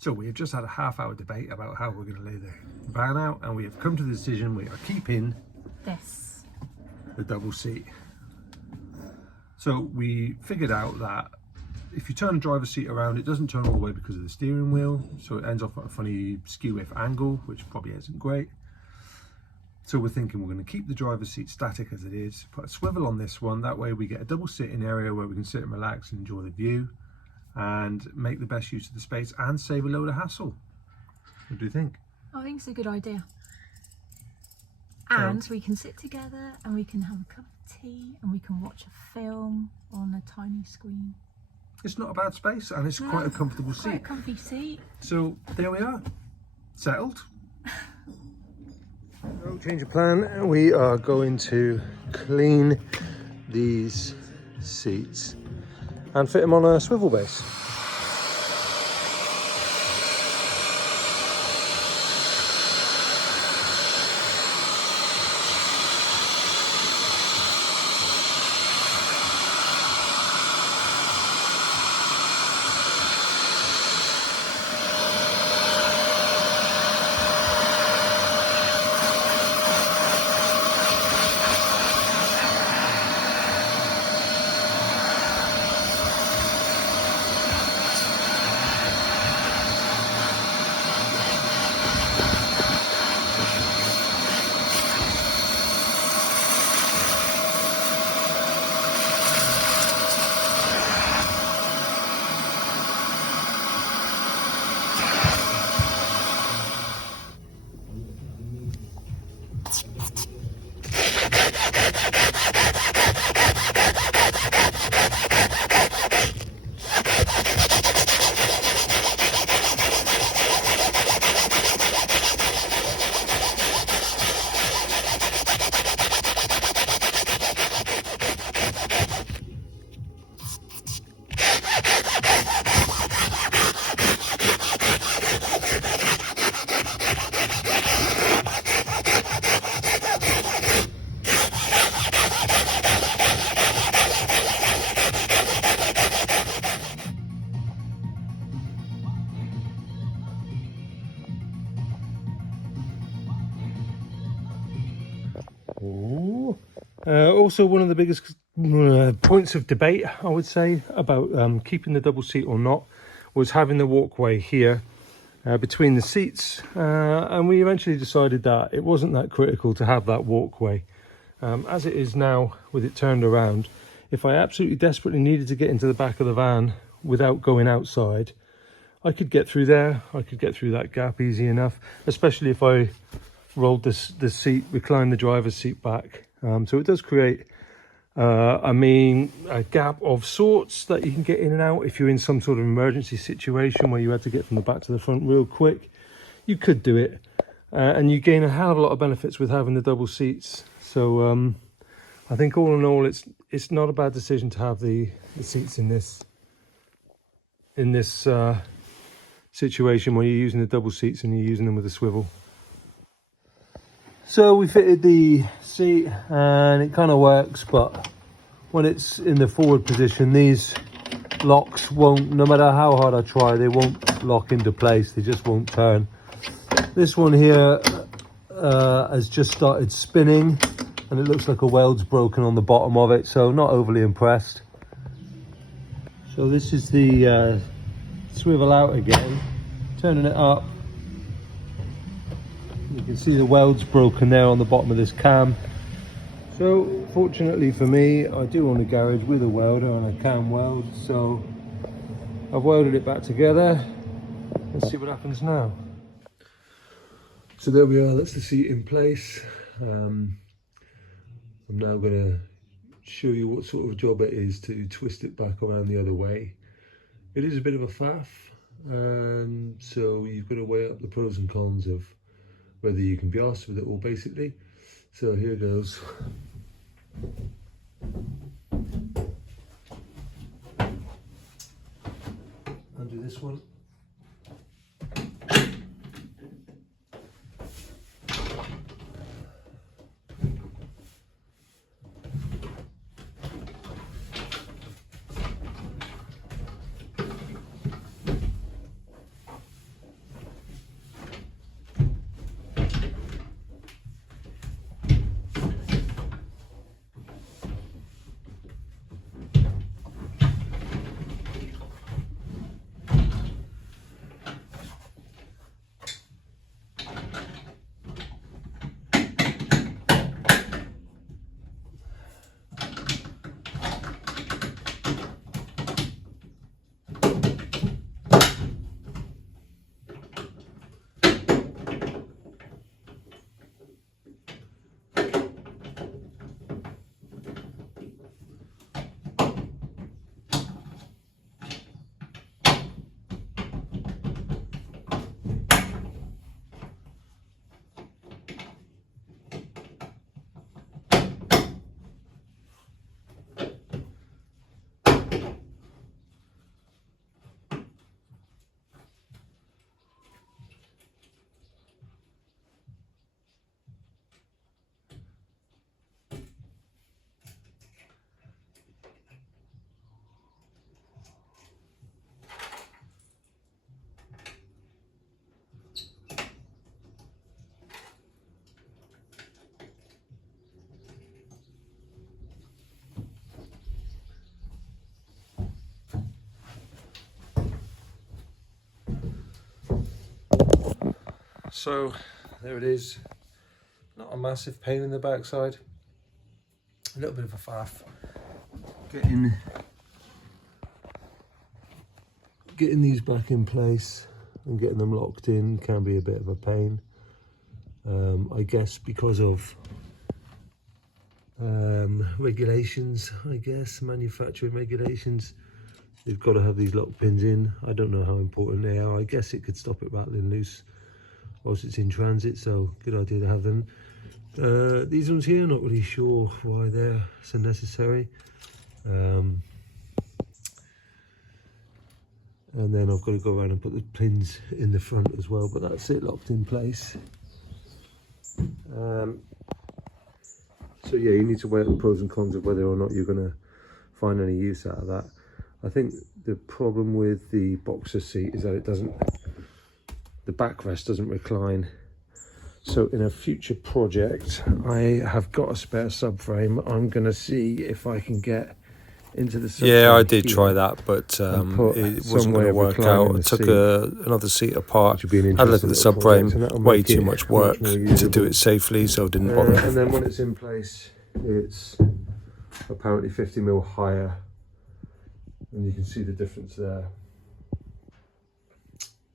So we have just had a half-hour debate about how we're going to lay the van out, and we have come to the decision we are keeping the double seat. So we figured out that if you turn the driver's seat around, it doesn't turn all the way because of the steering wheel, so it ends up at a funny skew-if angle, which probably isn't great. So we're thinking we're going to keep the driver's seat static as it is, put a swivel on this one, that way we get a double sitting area where we can sit and relax and enjoy the view and make the best use of the space and save a load of hassle. What do you think? I think it's a good idea. And we can sit together and we can have a cup of tea and we can watch a film on a tiny screen. It's not a bad space and it's quite a comfortable seat. Quite a comfy seat. So there we are, settled. So, change of plan, we are going to clean these seats and fit them on a swivel base. Also, one of the biggest points of debate, I would say, about keeping the double seat or not, was having the walkway here between the seats, and we eventually decided that it wasn't that critical to have that walkway. As it is now, with it turned around, if I absolutely desperately needed to get into the back of the van without going outside, I could get through there, I could get through that gap easy enough, especially if I rolled the seat, reclined the driver's seat back. So it does create a gap of sorts that you can get in and out. If you're in some sort of emergency situation where you had to get from the back to the front real quick, you could do it, and you gain a hell of a lot of benefits with having the double seats. So I think all in all, it's not a bad decision to have the seats in this situation where you're using the double seats and you're using them with a swivel. So we fitted the seat and it kind of works, but when it's in the forward position, these locks won't, no matter how hard I try, they won't lock into place, they just won't turn. This one here has just started spinning and it looks like a weld's broken on the bottom of it, so not overly impressed. So this is the swivel out again, turning it up. You can see the weld's broken there on the bottom of this cam. So fortunately for me, I do own a garage with a welder and a cam weld, so I've welded it back together. Let's see what happens now. So there we are, that's the seat in place. I'm now going to show you what sort of job it is to twist it back around the other way. It is a bit of a faff, so you've got to weigh up the pros and cons of whether you can be arsed with it all, basically. So here goes. Undo this one. So there it is. Not a massive pain in the backside. A little bit of a faff. Getting these back in place and getting them locked in can be a bit of a pain. I guess because of regulations, manufacturing regulations. They've got to have these lock pins in. I don't know how important they are. I guess it could stop it rattling loose whilst it's in transit, so good idea to have them. These ones here, not really sure why they're so necessary. And then I've got to go around and put the pins in the front as well, but that's it, locked in place. So yeah, you need to weigh up the pros and cons of whether or not you're going to find any use out of that. I think the problem with the boxer seat is that the backrest doesn't recline. So in a future project, I have got a spare subframe. I'm going to see if I can get into the subframe. Yeah, I did try that, but it wasn't going to work out. I took another seat apart, had a look at the subframe, way too much work to do it safely, so I didn't bother. And then when it's in place, it's apparently 50mm higher, and you can see the difference there.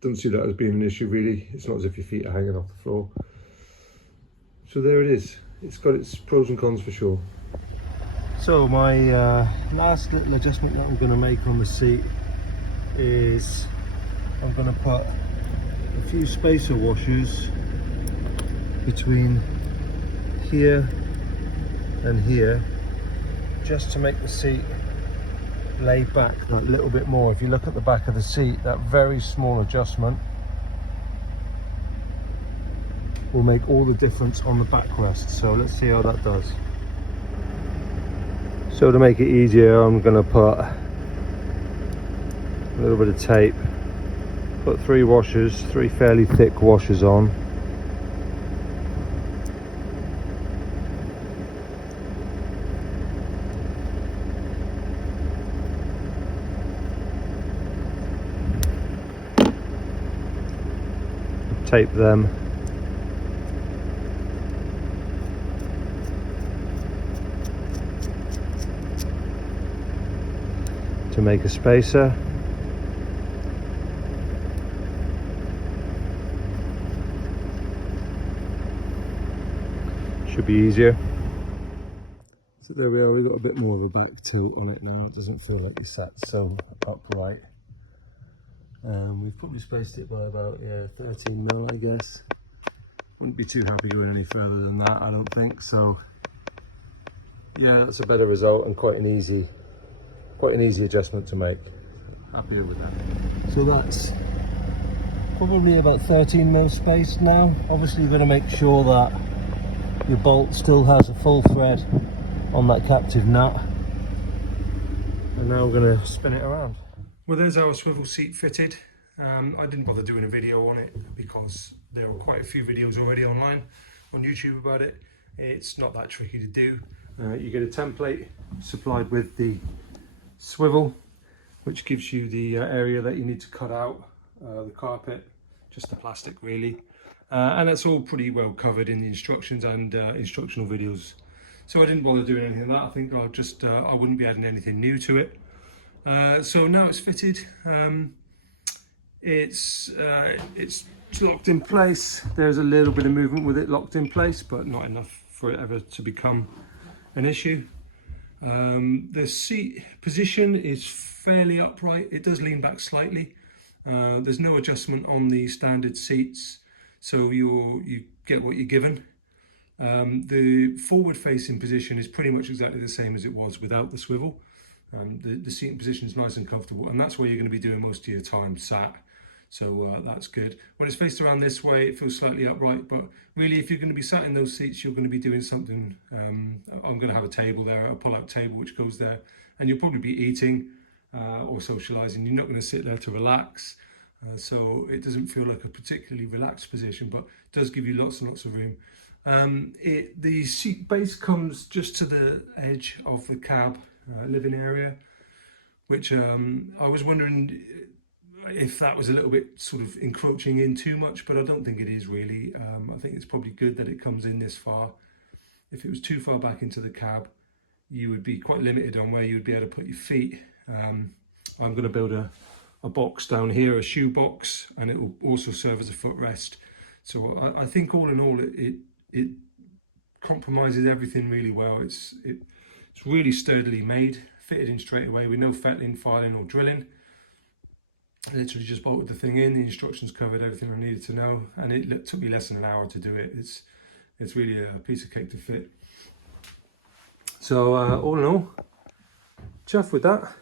Don't see that as being an issue really. It's not as if your feet are hanging off the floor. So there it is. It's got its pros and cons for sure. So my last little adjustment that I'm going to make on the seat is I'm going to put a few spacer washers between here and here, just to make the seat lay back that little bit more. If you look at the back of the seat, that very small adjustment will make all the difference on the backrest. So let's see how that does. So to make it easier, I'm going to put a little bit of tape, put three fairly thick washers on. Tape them. To make a spacer. Should be easier. So there we are, we've got a bit more of a back tilt on it now. It doesn't feel like you're sat so upright. We've probably spaced it by about 13mm, I guess. Wouldn't be too happy going any further than that, I don't think. So yeah, that's a better result and quite an easy adjustment to make. Happier with that. So that's probably about 13mm spaced now. Obviously you're going to make sure that your bolt still has a full thread on that captive nut. And now we're going to spin it around. Well, there's our swivel seat fitted. I didn't bother doing a video on it because there were quite a few videos already online on YouTube about it. It's not that tricky to do. You get a template supplied with the swivel, which gives you the area that you need to cut out, the carpet, just the plastic really. And that's all pretty well covered in the instructions and instructional videos. So I didn't bother doing anything like that. I think I'll just, I wouldn't be adding anything new to it. So now it's fitted, it's locked in place. There's a little bit of movement with it locked in place, but not enough for it ever to become an issue. The seat position is fairly upright. It does lean back slightly. There's no adjustment on the standard seats, so you get what you're given. The forward facing position is pretty much exactly the same as it was without the swivel. The seating position is nice and comfortable, and that's where you're going to be doing most of your time sat. So that's good. When it's faced around this way, it feels slightly upright, but really if you're going to be sat in those seats, you're going to be doing something. I'm going to have a table there, a pull-out table which goes there, and you'll probably be eating or socialising. You're not going to sit there to relax, so it doesn't feel like a particularly relaxed position, but it does give you lots and lots of room. The seat base comes just to the edge of the cab living area, which I was wondering, if that was a little bit sort of encroaching in too much, but I don't think it is really. I think it's probably good that it comes in this far. If it was too far back into the cab, you would be quite limited on where you would be able to put your feet. I'm going to build a box down here, a shoe box, and it will also serve as a footrest. So I think all in all, it compromises everything really well. It's really sturdily made, fitted in straight away with no fettling, filing or drilling. I literally just bolted the thing in, the instructions covered everything I needed to know, and it took me less than an hour to do it. It's really a piece of cake to fit. So all in all, chuffed with that.